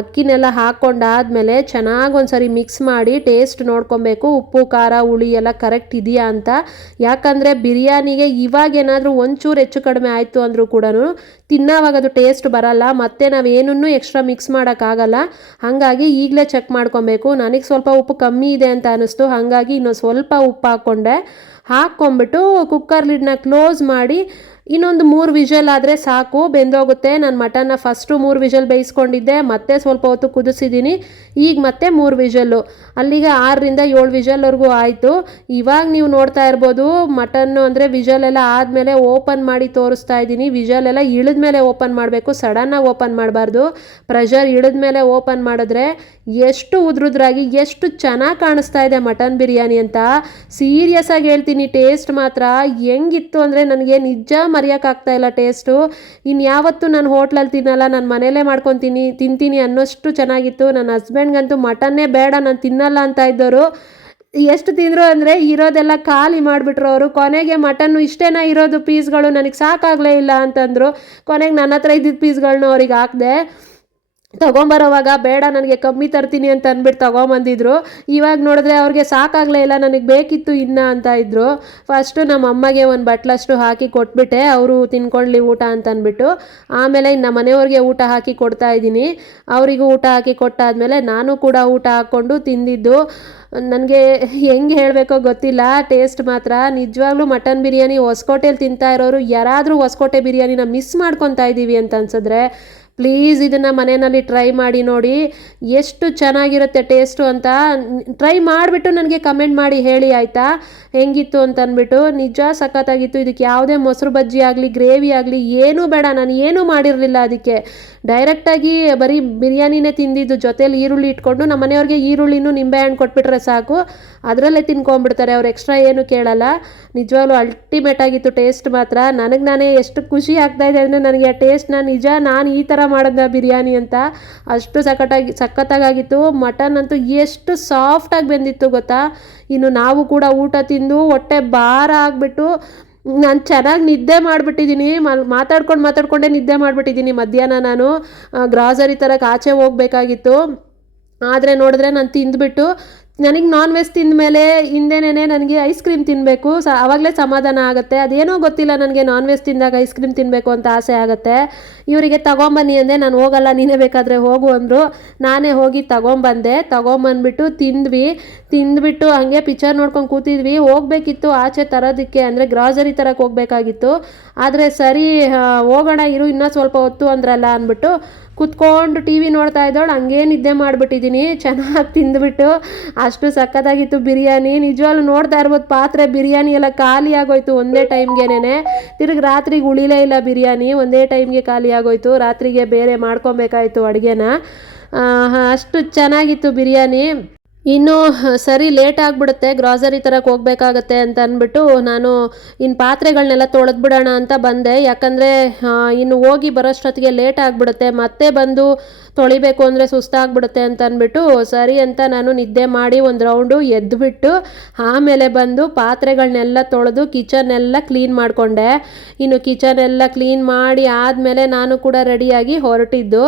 ಅಕ್ಕಿನೆಲ್ಲ ಹಾಕ್ಕೊಂಡಾದ್ಮೇಲೆ ಚೆನ್ನಾಗಿ ಒಂದ್ಸರಿ ಮಿಕ್ಸ್ ಮಾಡಿ ಟೇಸ್ಟ್ ನೋಡ್ಕೊಬೇಕು, ಉಪ್ಪು ಖಾರ ಹುಳಿ ಎಲ್ಲ ಕರೆಕ್ಟ್ ಇದೆಯಾ ಅಂತ. ಯಾಕಂದರೆ ಬಿರಿಯಾನಿಗೆ ಇವಾಗ ಏನಾದರೂ ಒಂಚೂರು ಹೆಚ್ಚು ಕಡಿಮೆ ಆಯಿತು ಅಂದರೂ ಕೂಡ ತಿನ್ನೋವಾಗ ಅದು ಟೇಸ್ಟ್ ಬರಲ್ಲ, ಮತ್ತು ನಾವೇನೂ ಎಕ್ಸ್ಟ್ರಾ ಮಿಕ್ಸ್ ಮಾಡೋಕ್ಕಾಗಲ್ಲ. ಹಾಗಾಗಿ ಈಗಲೇ ಚೆಕ್ ಮಾಡ್ಕೊಬೇಕು. ನನಗೆ ಸ್ವಲ್ಪ ಉಪ್ಪು ಕಮ್ಮಿ ಇದೆ ಅಂತ ಅನ್ನಿಸ್ತು, ಹಾಗಾಗಿ ಇನ್ನೊಂದು ಸ್ವಲ್ಪ ಉಪ್ಪು ಹಾಕ್ಕೊಂಬಿಟ್ಟು ಕುಕ್ಕರ್ ಲಿಡ್ನ ಕ್ಲೋಸ್ ಮಾಡಿ ಇನ್ನೊಂದು 3 ವಿಷಲ್ ಆದರೆ ಸಾಕು, ಬೆಂದೋಗುತ್ತೆ. ನಾನು ಮಟನ್ನ ಫಸ್ಟು 3 ವಿಷಲ್ ಬೇಯಿಸ್ಕೊಂಡಿದ್ದೆ, ಮತ್ತೆ ಸ್ವಲ್ಪ ಹೊತ್ತು ಕುದಿಸಿದ್ದೀನಿ, ಈಗ ಮತ್ತೆ 3 ವಿಷಲ್ಲು, ಅಲ್ಲಿಗೆ 6ರಿಂದ 7 ವಿಷಲ್ವರೆಗೂ ಆಯಿತು. ಇವಾಗ ನೀವು ನೋಡ್ತಾ ಇರ್ಬೋದು ಮಟನ್ನು ಅಂದರೆ ವಿಷಲೆಲ್ಲ ಆದಮೇಲೆ ಓಪನ್ ಮಾಡಿ ತೋರಿಸ್ತಾ ಇದ್ದೀನಿ. ವಿಷಲೆಲ್ಲ ಇಳಿದ್ಮೇಲೆ ಓಪನ್ ಮಾಡಬೇಕು, ಸಡನ್ನಾಗಿ ಓಪನ್ ಮಾಡಬಾರ್ದು. ಪ್ರೆಷರ್ ಇಳಿದ್ಮೇಲೆ ಓಪನ್ ಮಾಡಿದ್ರೆ ಎಷ್ಟು ಉದ್ರುದ್ರಾಗಿ ಎಷ್ಟು ಚೆನ್ನಾಗಿ ಕಾಣಿಸ್ತಾ ಇದೆ ಮಟನ್ ಬಿರಿಯಾನಿ ಅಂತ. ಸೀರಿಯಸ್ ಆಗಿ ಹೇಳ್ತೀನಿ, ಟೇಸ್ಟ್ ಮಾತ್ರ ಹೆಂಗಿತ್ತು ಅಂದರೆ ನನಗೆ ನಿಜ ಮರೆಯೋಕ್ಕಾಗ್ತಾ ಇಲ್ಲ ಟೇಸ್ಟು. ಇನ್ಯಾವತ್ತೂ ನಾನು ಹೋಟ್ಲಲ್ಲಿ ತಿನ್ನಲ್ಲ, ನಾನು ಮನೇಲೇ ತಿಂತೀನಿ ಅನ್ನೋಷ್ಟು ಚೆನ್ನಾಗಿತ್ತು. ನನ್ನ ಹಸ್ಬೆಂಡ್ಗಂತೂ ಮಟನ್ನೇ ಬೇಡ, ನಾನು ತಿನ್ನಲ್ಲ ಅಂತ ಇದ್ದವರು ಎಷ್ಟು ತಿಂದರು ಅಂದರೆ ಇರೋದೆಲ್ಲ ಖಾಲಿ ಮಾಡಿಬಿಟ್ರು ಅವರು. ಕೊನೆಗೆ ಮಟನ್ನು ಇಷ್ಟೇನ ಇರೋದು ಪೀಸ್ಗಳು, ನನಗೆ ಸಾಕಾಗಲೇ ಇಲ್ಲ ಅಂತಂದರು. ಕೊನೆಗೆ ನನ್ನ ಹತ್ರ ಇದ್ದಿದ್ದ ಪೀಸ್ಗಳನ್ನ ಅವ್ರಿಗೆ ಹಾಕಿದೆ. ತೊಗೊಂಬರೋವಾಗ ಬೇಡ ನನಗೆ ಕಮ್ಮಿ ತರ್ತೀನಿ ಅಂತ ಅಂದ್ಬಿಟ್ಟು ತೊಗೊಂಬಂದಿದ್ರು. ಇವಾಗ ನೋಡಿದ್ರೆ ಅವ್ರಿಗೆ ಸಾಕಾಗಲೇ ಇಲ್ಲ, ನನಗೆ ಬೇಕಿತ್ತು ಇನ್ನು ಅಂತ ಇದ್ದರು. ಫಸ್ಟು ನಮ್ಮ ಅಮ್ಮಗೆ ಒಂದು ಬಟ್ಲಷ್ಟು ಹಾಕಿ ಕೊಟ್ಬಿಟ್ಟೆ, ಅವರು ತಿನ್ಕೊಳ್ಳಿ ಊಟ ಅಂತ ಅಂದ್ಬಿಟ್ಟು. ಆಮೇಲೆ ಇನ್ನು ಮನೆಯವ್ರಿಗೆ ಊಟ ಹಾಕಿ ಕೊಡ್ತಾ ಇದ್ದೀನಿ. ಅವರಿಗೂ ಊಟ ಹಾಕಿ ಕೊಟ್ಟಾದಮೇಲೆ ನಾನು ಕೂಡ ಊಟ ಹಾಕ್ಕೊಂಡು ತಿಂದಿದ್ದು. ನನಗೆ ಹೆಂಗೆ ಹೇಳಬೇಕೋ ಗೊತ್ತಿಲ್ಲ, ಟೇಸ್ಟ್ ಮಾತ್ರ ನಿಜವಾಗ್ಲೂ ಮಟನ್ ಬಿರಿಯಾನಿ ಹೊಸಕೋಟೆಯಲ್ಲಿ ತಿಂತಾ ಇರೋರು ಯಾರಾದರೂ ಹೊಸಕೋಟೆ ಬಿರಿಯಾನಿನ ಮಿಸ್ ಮಾಡ್ಕೊತಾ ಇದ್ದೀವಿ ಅಂತ ಅನ್ಸಿದ್ರೆ ಪ್ಲೀಸ್ ಇದನ್ನು ಮನೆಯಲ್ಲಿ ಟ್ರೈ ಮಾಡಿ ನೋಡಿ, ಎಷ್ಟು ಚೆನ್ನಾಗಿರುತ್ತೆ ಟೇಸ್ಟು ಅಂತ. ಟ್ರೈ ಮಾಡಿಬಿಟ್ಟು ನನಗೆ ಕಮೆಂಟ್ ಮಾಡಿ ಹೇಳಿ ಆಯಿತಾ, ಹೆಂಗಿತ್ತು ಅಂತ ಅಂದ್ಬಿಟ್ಟು. ನಿಜ ಸಖತ್ತಾಗಿತ್ತು. ಇದಕ್ಕೆ ಯಾವುದೇ ಮೊಸರು ಬಜ್ಜಿ ಆಗಲಿ ಗ್ರೇವಿ ಆಗಲಿ ಏನೂ ಬೇಡ, ನಾನು ಏನೂ ಮಾಡಿರಲಿಲ್ಲ. ಅದಕ್ಕೆ ಡೈರೆಕ್ಟಾಗಿ ಬರೀ ಬಿರಿಯಾನಿನೇ ತಿಂದಿದ್ದು, ಜೊತೇಲಿ ಈರುಳ್ಳಿ ಇಟ್ಕೊಂಡು ನಮ್ಮ ಮನೆಯವ್ರಿಗೆ ಈರುಳ್ಳಿನೂ ನಿಂಬೆಹಣ್ಣು ಕೊಟ್ಬಿಟ್ರೆ ಸಾಕು, ಅದರಲ್ಲೇ ತಿನ್ಕೊಂಬಿಡ್ತಾರೆ ಅವ್ರು, ಎಕ್ಸ್ಟ್ರಾ ಏನು ಕೇಳಲ್ಲ. ನಿಜವಾಗ್ಲೂ ಅಲ್ಟಿಮೇಟ್ ಆಗಿತ್ತು ಟೇಸ್ಟ್ ಮಾತ್ರ. ನನಗೆ ನಾನೇ ಎಷ್ಟು ಖುಷಿ ಆಗ್ತಾಯಿದೆ ಅಂದರೆ ನನಗೆ ಆ ಟೇಸ್ಟ್ನ ನಿಜ ನಾನು ಈ ಥರ ಮಾಡಿದ ಬಿರಿಯಾನಿ ಅಂತ ಅಷ್ಟು ಸಖತ್ತಾಗಿತ್ತು. ಮಟನ್ ಅಂತೂ ಎಷ್ಟು ಸಾಫ್ಟಾಗಿ ಬೆಂದಿತ್ತು ಗೊತ್ತಾ. ಇನ್ನು ನಾವು ಕೂಡ ಊಟ ತಿಂದು ಹೊಟ್ಟೆ ಭಾರ ಆಗಿಬಿಟ್ಟು ನಾನು ಚೆನ್ನಾಗಿ ನಿದ್ದೆ ಮಾಡಿಬಿಟ್ಟಿದ್ದೀನಿ. ಮಾತಾಡ್ಕೊಂಡೇ ನಿದ್ದೆ ಮಾಡಿಬಿಟ್ಟಿದ್ದೀನಿ. ಮಧ್ಯಾಹ್ನ ನಾನು ಗ್ರಾಸರಿ ತರಕ್ಕೆ ಆಚೆ ಹೋಗಬೇಕಾಗಿತ್ತು, ಆದರೆ ನೋಡಿದ್ರೆ ನಾನು ತಿಂದುಬಿಟ್ಟು ನನಗೆ ನಾನ್ ವೆಜ್ ತಿಂದ ಮೇಲೆ ಹಿಂದೆನೇ ನನಗೆ ಐಸ್ ಕ್ರೀಮ್ ತಿನ್ನಬೇಕು, ಆವಾಗಲೇ ಸಮಾಧಾನ ಆಗುತ್ತೆ. ಅದೇನೋ ಗೊತ್ತಿಲ್ಲ, ನನಗೆ ನಾನ್ ವೆಜ್ ತಿಂದಾಗ ಐಸ್ ಕ್ರೀಮ್ ತಿನ್ನಬೇಕು ಅಂತ ಆಸೆ ಆಗುತ್ತೆ. ಇವರಿಗೆ ತಗೊಂಬನ್ನಿ ಅಂದೆ, ನಾನು ಹೋಗಲ್ಲ ನೀನೇ ಬೇಕಾದರೆ ಹೋಗು ಅಂದರು. ನಾನೇ ಹೋಗಿ ತಗೊಂಬಂದ್ಬಿಟ್ಟು ತಿಂದ್ಬಿಟ್ಟು ಹಾಗೆ ಪಿಕ್ಚರ್ ನೋಡ್ಕೊಂಡು ಕೂತಿದ್ವಿ. ಹೋಗಬೇಕಿತ್ತು ಆಚೆ ತರೋದಕ್ಕೆ, ಅಂದರೆ ಗ್ರಾಸರಿ ತರಕ್ಕೆ ಹೋಗಬೇಕಾಗಿತ್ತು. ಆದರೆ ಸರಿ ಹೋಗೋಣ ಇರು ಇನ್ನೂ ಸ್ವಲ್ಪ ಹೊತ್ತು ಅಂದ್ರಲ್ಲ ಅಂದ್ಬಿಟ್ಟು ಕುತ್ಕೊಂಡು ಟಿ ವಿ ನೋಡ್ತಾ ಇದ್ದವಳು ಹಂಗೇ ನಿದ್ದೆ ಮಾಡಿಬಿಟ್ಟಿದ್ದೀನಿ. ಚೆನ್ನಾಗಿ ತಿಂದುಬಿಟ್ಟು ಅಷ್ಟು ಸಖತ್ತಾಗಿತ್ತು ಬಿರಿಯಾನಿ. ನಿಜವಾಗ್ಲೂ ನೋಡ್ತಾ ಇರ್ಬೋದು ಪಾತ್ರೆ ಬಿರಿಯಾನಿ ಎಲ್ಲ ಖಾಲಿ ಆಗೋಯ್ತು ಒಂದೇ ಟೈಮ್ಗೆನೇ. ತಿರುಗಿ ರಾತ್ರಿಗೆ ಉಳಿಲೇ ಇಲ್ಲ ಬಿರಿಯಾನಿ, ಒಂದೇ ಟೈಮ್ಗೆ ಖಾಲಿ ಆಗೋಯ್ತು. ರಾತ್ರಿಗೆ ಬೇರೆ ಮಾಡ್ಕೊಬೇಕಾಯ್ತು ಅಡುಗೆನ. ಅಷ್ಟು ಚೆನ್ನಾಗಿತ್ತು ಬಿರಿಯಾನಿ. ಇನ್ನು ಸರಿ ಲೇಟ್ ಆಗಿಬಿಡುತ್ತೆ, ಗ್ರಾಸರಿ ತರಕ್ಕೆ ಹೋಗ್ಬೇಕಾಗತ್ತೆ ಅಂತ ಅಂದ್ಬಿಟ್ಟು ನಾನು ಇನ್ನು ಪಾತ್ರೆಗಳನ್ನೆಲ್ಲ ತೊಳೆದ್ಬಿಡೋಣ ಅಂತ ಬಂದೆ. ಯಾಕಂದರೆ ಇನ್ನು ಹೋಗಿ ಬರೋಷ್ಟೊತ್ತಿಗೆ ಲೇಟ್ ಆಗಿಬಿಡುತ್ತೆ, ಮತ್ತೆ ಬಂದು ತೊಳಿಬೇಕು ಅಂದರೆ ಸುಸ್ತಾಗ್ಬಿಡುತ್ತೆ ಅಂತ ಅಂದ್ಬಿಟ್ಟು ಸರಿ ಅಂತ ನಾನು ನಿದ್ದೆ ಮಾಡಿ ಒಂದು ರೌಂಡು ಎದ್ದುಬಿಟ್ಟು ಆಮೇಲೆ ಬಂದು ಪಾತ್ರೆಗಳನ್ನೆಲ್ಲ ತೊಳೆದು ಕಿಚನ್ನೆಲ್ಲ ಕ್ಲೀನ್ ಮಾಡಿಕೊಂಡೆ. ಇನ್ನು ಕಿಚನೆಲ್ಲ ಕ್ಲೀನ್ ಮಾಡಿ ಆದಮೇಲೆ ನಾನು ಕೂಡ ರೆಡಿಯಾಗಿ ಹೊರಟಿದ್ದು.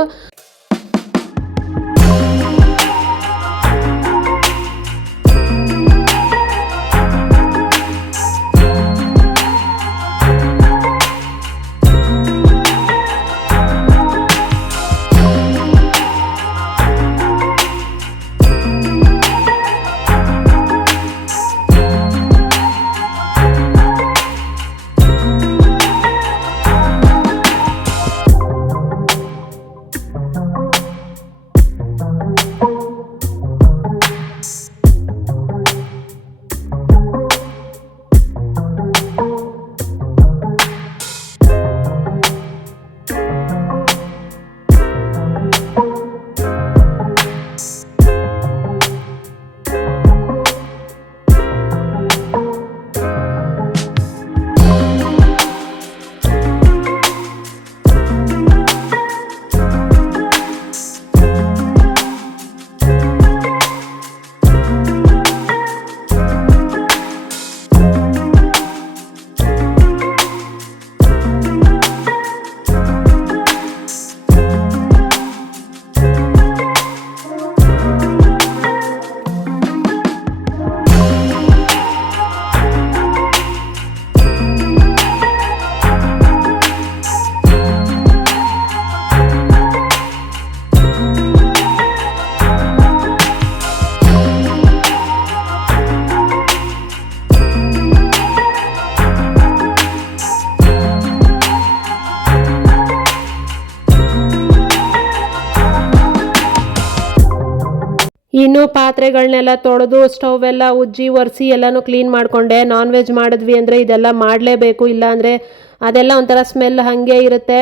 ಇನ್ನು ಪಾತ್ರೆಗಳನ್ನೆಲ್ಲ ತೊಳೆದು ಸ್ಟವ್ ಎಲ್ಲ ಉಜ್ಜಿ ಒರೆಸಿ ಎಲ್ಲನೂ ಕ್ಲೀನ್ ಮಾಡಿಕೊಂಡೆ. ನಾನ್ ವೆಜ್ ಮಾಡಿದ್ವಿ ಅಂದರೆ ಇದೆಲ್ಲ ಮಾಡಲೇಬೇಕು, ಇಲ್ಲಾಂದರೆ ಅದೆಲ್ಲ ಒಂಥರ ಸ್ಮೆಲ್ ಹಾಗೆ ಇರುತ್ತೆ.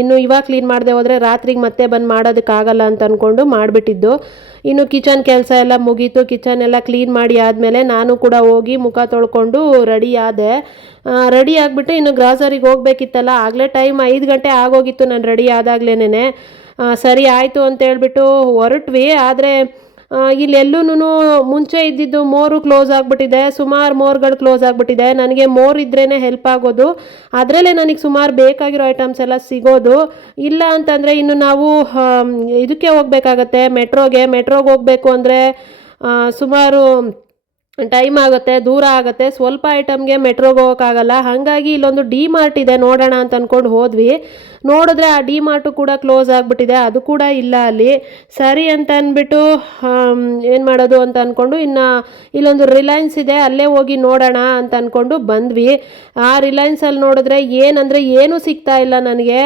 ಇನ್ನು ಇವಾಗ ಕ್ಲೀನ್ ಮಾಡದೆ ಹೋದರೆ ರಾತ್ರಿಗೆ ಮತ್ತೆ ಬಂದು ಮಾಡೋದಕ್ಕಾಗಲ್ಲ ಅಂತ ಅಂದ್ಕೊಂಡು ಮಾಡಿಬಿಟ್ಟಿದ್ದು. ಇನ್ನು ಕಿಚನ್ ಕೆಲಸ ಎಲ್ಲ ಮುಗೀತು. ಕಿಚನ್ ಎಲ್ಲ ಕ್ಲೀನ್ ಮಾಡಿ ಆದಮೇಲೆ ನಾನು ಕೂಡ ಹೋಗಿ ಮುಖ ತೊಳ್ಕೊಂಡು ರೆಡಿ ಆದೆ. ರೆಡಿ ಆಗಿಬಿಟ್ಟು ಇನ್ನು ಗ್ರಾಸರಿಗೆ ಹೋಗ್ಬೇಕಿತ್ತಲ್ಲ, ಆಗಲೇ ಟೈಮ್ 5 ಗಂಟೆ ಆಗೋಗಿತ್ತು ನಾನು ರೆಡಿ ಆದಾಗ್ಲೇ. ಸರಿ ಆಯಿತು ಅಂತೇಳ್ಬಿಟ್ಟು ಹೊರಟ್ವಿ. ಆದರೆ ಇಲ್ಲೆಲ್ಲೂ ಮುಂಚೆ ಇದ್ದಿದ್ದು ಮೋರು ಕ್ಲೋಸ್ ಆಗಿಬಿಟ್ಟಿದೆ. ಸುಮಾರು ಮೋರ್ಗಳು ಕ್ಲೋಸ್ ಆಗಿಬಿಟ್ಟಿದೆ. ನನಗೆ ಮೋರ್ ಇದ್ರೇ ಹೆಲ್ಪ್ ಆಗೋದು, ಅದರಲ್ಲೇ ನನಗೆ ಸುಮಾರು ಬೇಕಾಗಿರೋ ಐಟಮ್ಸ್ ಎಲ್ಲ ಸಿಗೋದು. ಇಲ್ಲ ಅಂತಂದರೆ ಇನ್ನು ನಾವು ಇದಕ್ಕೆ ಹೋಗ್ಬೇಕಾಗತ್ತೆ, ಮೆಟ್ರೋಗೆ ಹೋಗಬೇಕು ಅಂದರೆ ಸುಮಾರು ಟೈಮ್ ಆಗುತ್ತೆ, ದೂರ ಆಗುತ್ತೆ. ಸ್ವಲ್ಪ ಐಟಮ್ಗೆ ಮೆಟ್ರೋಗೆ ಹೋಗೋಕ್ಕಾಗಲ್ಲ. ಹಾಗಾಗಿ ಇಲ್ಲೊಂದು ಡಿ ಮಾರ್ಟ್ ಇದೆ, ನೋಡೋಣ ಅಂತ ಅಂದ್ಕೊಂಡು ಹೋದ್ವಿ. ನೋಡಿದ್ರೆ ಆ ಡಿ ಮಾರ್ಟು ಕೂಡ ಕ್ಲೋಸ್ ಆಗಿಬಿಟ್ಟಿದೆ, ಅದು ಕೂಡ ಇಲ್ಲ ಅಲ್ಲಿ. ಸರಿ ಅಂತ ಅಂದ್ಬಿಟ್ಟು ಏನು ಮಾಡೋದು ಅಂತ ಅಂದ್ಕೊಂಡು ಇನ್ನು ಇಲ್ಲೊಂದು ರಿಲಯನ್ಸ್ ಇದೆ, ಅಲ್ಲೇ ಹೋಗಿ ನೋಡೋಣ ಅಂತ ಅಂದ್ಕೊಂಡು ಬಂದ್ವಿ. ಆ ರಿಲಯನ್ಸಲ್ಲಿ ನೋಡಿದ್ರೆ ಏನೂ ಸಿಗ್ತಾ ಇಲ್ಲ ನನಗೆ.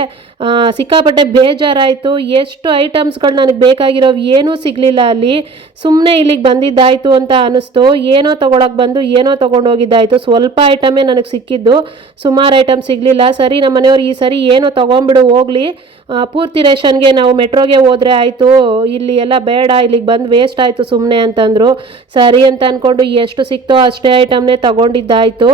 ಸಿಕ್ಕಾಪಟ್ಟೆ ಬೇಜಾರಾಯಿತು. ಎಷ್ಟು ಐಟಮ್ಸ್ಗಳು ನನಗೆ ಬೇಕಾಗಿರೋವು ಏನೂ ಸಿಗಲಿಲ್ಲ ಅಲ್ಲಿ. ಸುಮ್ಮನೆ ಇಲ್ಲಿಗೆ ಬಂದಿದ್ದಾಯಿತು ಅಂತ ಅನ್ನಿಸ್ತು. ಏನೋ ತೊಗೊಳಕ್ಕೆ ಬಂದು ಏನೋ ತೊಗೊಂಡೋಗಿದ್ದಾಯಿತು. ಸ್ವಲ್ಪ ಐಟಮೇ ನನಗೆ ಸಿಕ್ಕಿದ್ದು, ಸುಮಾರು ಐಟಮ್ ಸಿಗಲಿಲ್ಲ. ಸರಿ ನಮ್ಮ ಮನೆಯವ್ರು ಈ ಸರಿ ಏನೋ ತೊಗೊಂಬಿಡು ಹೋಗಲಿ, ಪೂರ್ತಿ ರೇಷನ್ಗೆ ನಾವು ಮೆಟ್ರೋಗೆ ಹೋದರೆ ಆಯಿತು, ಇಲ್ಲಿ ಎಲ್ಲ ಬೇಡ, ಇಲ್ಲಿಗೆ ಬಂದು ವೇಸ್ಟ್ ಆಯಿತು ಸುಮ್ಮನೆ ಅಂತಂದರು. ಸರಿ ಅಂತ ಅಂದ್ಕೊಂಡು ಎಷ್ಟು ಸಿಕ್ತೋ ಅಷ್ಟೇ ಐಟಮ್ನೇ ತೊಗೊಂಡಿದ್ದಾಯಿತು.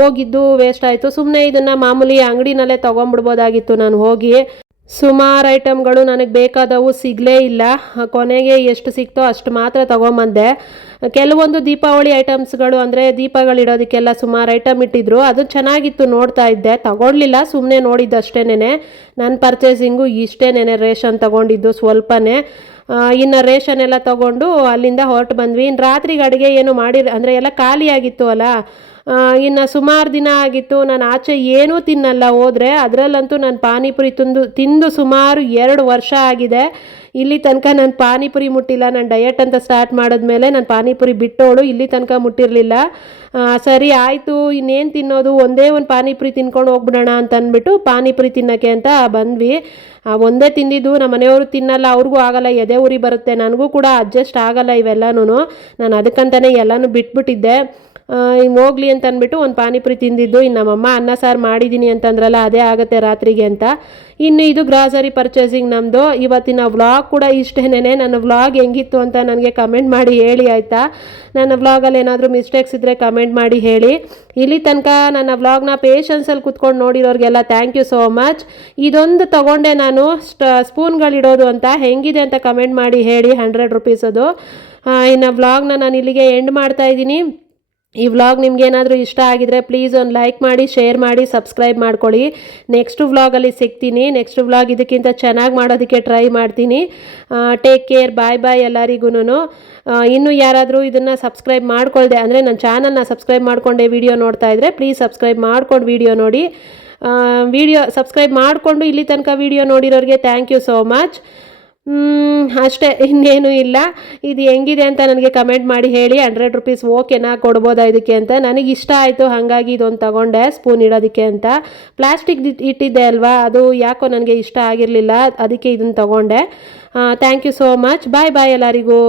ಹೋಗಿದ್ದು ವೇಸ್ಟ್ ಆಯಿತು. ಸುಮ್ಮನೆ ಇದನ್ನು ಮಾಮೂಲಿ ಅಂಗಡಿನಲ್ಲೇ ತೊಗೊಂಬಿಡ್ಬೋದಾಗಿತ್ತು ನಾನು ಹೋಗಿ. ಸುಮಾರು ಐಟಮ್ಗಳು ನನಗೆ ಬೇಕಾದವು ಸಿಗಲೇ ಇಲ್ಲ. ಕೊನೆಗೆ ಎಷ್ಟು ಸಿಕ್ತೋ ಅಷ್ಟು ಮಾತ್ರ ತೊಗೊಂಬಂದೆ. ಕೆಲವೊಂದು ದೀಪಾವಳಿ ಐಟಮ್ಸ್ಗಳು ಅಂದರೆ ದೀಪಗಳಿಡೋದಕ್ಕೆಲ್ಲ ಸುಮಾರು ಐಟಮ್ ಇಟ್ಟಿದ್ರು, ಅದು ಚೆನ್ನಾಗಿತ್ತು, ನೋಡ್ತಾ ಇದ್ದೆ. ತಗೊಳ್ಲಿಲ್ಲ, ಸುಮ್ಮನೆ ನೋಡಿದ್ದಷ್ಟೇನೆ. ನನ್ನ ಪರ್ಚೇಸಿಂಗು ಇಷ್ಟೇನೆ, ರೇಷನ್ ತೊಗೊಂಡಿದ್ದು ಸ್ವಲ್ಪನೇ. ಇನ್ನು ರೇಷನ್ ಎಲ್ಲ ತೊಗೊಂಡು ಅಲ್ಲಿಂದ ಹೊರಟು ಬಂದ್ವಿ. ಇನ್ನು ರಾತ್ರಿಗೆ ಅಡುಗೆ ಏನು ಅಂದರೆ ಎಲ್ಲ ಖಾಲಿಯಾಗಿತ್ತು ಅಲ್ಲ. ಇನ್ನು ಸುಮಾರು ದಿನ ಆಗಿತ್ತು ನಾನು ಆಚೆ ಏನೂ ತಿನ್ನಲ್ಲ ಹೋದರೆ. ಅದರಲ್ಲಂತೂ ನಾನು ಪಾನಿಪುರಿ ತಿಂದು ಸುಮಾರು 2 ವರ್ಷ ಆಗಿದೆ. ಇಲ್ಲಿ ತನಕ ನಾನು ಪಾನಿಪುರಿ ಮುಟ್ಟಿಲ್ಲ. ನಾನು ಡಯಟ್ ಅಂತ ಸ್ಟಾರ್ಟ್ ಮಾಡಿದ್ಮೇಲೆ ನಾನು ಪಾನಿಪುರಿ ಬಿಟ್ಟೋಳು, ಇಲ್ಲಿ ತನಕ ಮುಟ್ಟಿರಲಿಲ್ಲ. ಸರಿ ಆಯಿತು, ಇನ್ನೇನು ತಿನ್ನೋದು, ಒಂದೇ ಒಂದು ಪಾನಿಪುರಿ ತಿನ್ಕೊಂಡು ಹೋಗ್ಬಿಡೋಣ ಅಂತ ಅಂದ್ಬಿಟ್ಟು ಪಾನಿಪುರಿ ತಿನ್ನೋಕ್ಕೆ ಅಂತ ಬಂದ್ವಿ. ಒಂದೇ ತಿಂದಿದ್ದು, ನಮ್ಮ ಮನೆಯವರು ತಿನ್ನಲ್ಲ, ಅವ್ರಿಗೂ ಆಗಲ್ಲ, ಎದೆ ಉರಿ ಬರುತ್ತೆ. ನನಗೂ ಕೂಡ ಅಡ್ಜಸ್ಟ್ ಆಗಲ್ಲ ಇವೆಲ್ಲನೂ. ನಾನು ಅದಕ್ಕಂತಲೇ ಎಲ್ಲನೂ ಬಿಟ್ಬಿಟ್ಟಿದ್ದೆ. ಹೋಗ್ಲಿ ಅಂತ ಅಂದ್ಬಿಟ್ಟು ಒಂದು ಪಾನಿಪುರಿ ತಿಂದಿದ್ದು. ಇನ್ನು ನಮ್ಮಮ್ಮ ಅನ್ನ ಸಾರು ಮಾಡಿದ್ದೀನಿ ಅಂತಂದ್ರಲ್ಲ, ಅದೇ ಆಗುತ್ತೆ ರಾತ್ರಿಗೆ ಅಂತ. ಇನ್ನು ಇದು ಗ್ರಾಸರಿ ಪರ್ಚೇಸಿಂಗ್ ನಮ್ಮದು. ಇವತ್ತಿನ ವ್ಲಾಗ್ ಕೂಡ ಇಷ್ಟೇನೆ. ನನ್ನ ವ್ಲಾಗ್ ಹೆಂಗಿತ್ತು ಅಂತ ನನಗೆ ಕಮೆಂಟ್ ಮಾಡಿ ಹೇಳಿ ಆಯಿತಾ. ನನ್ನ ವ್ಲಾಗಲ್ಲಿ ಏನಾದರೂ ಮಿಸ್ಟೇಕ್ಸ್ ಇದ್ದರೆ ಕಮೆಂಟ್ ಮಾಡಿ ಹೇಳಿ. ಇಲ್ಲಿ ತನಕ ನನ್ನ ವ್ಲಾಗ್ನ ಪೇಷನ್ಸಲ್ಲಿ ಕೂತ್ಕೊಂಡು ನೋಡಿರೋರಿಗೆಲ್ಲ ಥ್ಯಾಂಕ್ ಯು ಸೋ ಮಚ್. ಇದೊಂದು ತೊಗೊಂಡೆ ನಾನು, ಸ್ಪೂನ್ಗಳಿಡೋದು ಅಂತ, ಹೆಂಗಿದೆ ಅಂತ ಕಮೆಂಟ್ ಮಾಡಿ ಹೇಳಿ. 100 ರೂಪೀಸ್ ಅದು. ಇನ್ನು ವ್ಲಾಗ್ನ ನಾನು ಇಲ್ಲಿಗೆ ಎಂಡ್ ಮಾಡ್ತಾಯಿದ್ದೀನಿ. ಈ ವ್ಲಾಗ್ ನಿಮ್ಗೇನಾದರೂ ಇಷ್ಟ ಆಗಿದರೆ ಪ್ಲೀಸ್ ಒಂದು ಲೈಕ್ ಮಾಡಿ, ಶೇರ್ ಮಾಡಿ, ಸಬ್ಸ್ಕ್ರೈಬ್ ಮಾಡ್ಕೊಳ್ಳಿ. ನೆಕ್ಸ್ಟ್ ವ್ಲಾಗಲ್ಲಿ ಸಿಗ್ತೀನಿ. ನೆಕ್ಸ್ಟ್ ವ್ಲಾಗ್ ಇದಕ್ಕಿಂತ ಚೆನ್ನಾಗಿ ಮಾಡೋದಕ್ಕೆ ಟ್ರೈ ಮಾಡ್ತೀನಿ. ಟೇಕ್ ಕೇರ್, ಬಾಯ್ ಎಲ್ಲರಿಗೂ. ಇನ್ನೂ ಯಾರಾದರೂ ಇದನ್ನು ಸಬ್ಸ್ಕ್ರೈಬ್ ಮಾಡ್ಕೊಳ್ದೆ ಅಂದರೆ ನನ್ನ ಚಾನಲ್ನ ಸಬ್ಸ್ಕ್ರೈಬ್ ಮಾಡಿಕೊಂಡೆ ವಿಡಿಯೋ ನೋಡ್ತಾ ಇದ್ದರೆ ಪ್ಲೀಸ್ ಸಬ್ಸ್ಕ್ರೈಬ್ ಮಾಡ್ಕೊಂಡು ವಿಡಿಯೋ ನೋಡಿ. ಸಬ್ಸ್ಕ್ರೈಬ್ ಮಾಡಿಕೊಂಡು ಇಲ್ಲಿ ತನಕ ವಿಡಿಯೋ ನೋಡಿರೋರಿಗೆ ಥ್ಯಾಂಕ್ ಯು ಸೋ ಮಚ್. ಅಷ್ಟೇ, ಇನ್ನೇನು ಇಲ್ಲ. ಇದು ಹೆಂಗಿದೆ ಅಂತ ನನಗೆ ಕಮೆಂಟ್ ಮಾಡಿ ಹೇಳಿ. 100 ರೂಪೀಸ್ ಓಕೆನಾ, ಕೊಡ್ಬೋದಾ ಇದಕ್ಕೆ ಅಂತ. ನನಗೆ ಇಷ್ಟ ಆಯಿತು, ಹಾಗಾಗಿ ಇದೊಂದು ತಗೊಂಡೆ ಸ್ಪೂನ್ ಇಡೋದಕ್ಕೆ ಅಂತ. ಪ್ಲಾಸ್ಟಿಕ್ ಇಟ್ಟಿದ್ದೆ ಅಲ್ವಾ, ಅದು ಯಾಕೋ ನನಗೆ ಇಷ್ಟ ಆಗಿರಲಿಲ್ಲ, ಅದಕ್ಕೆ ಇದನ್ನು ತಗೊಂಡೆ. Thank you so much. Bye ಎಲ್ಲರಿಗೂ.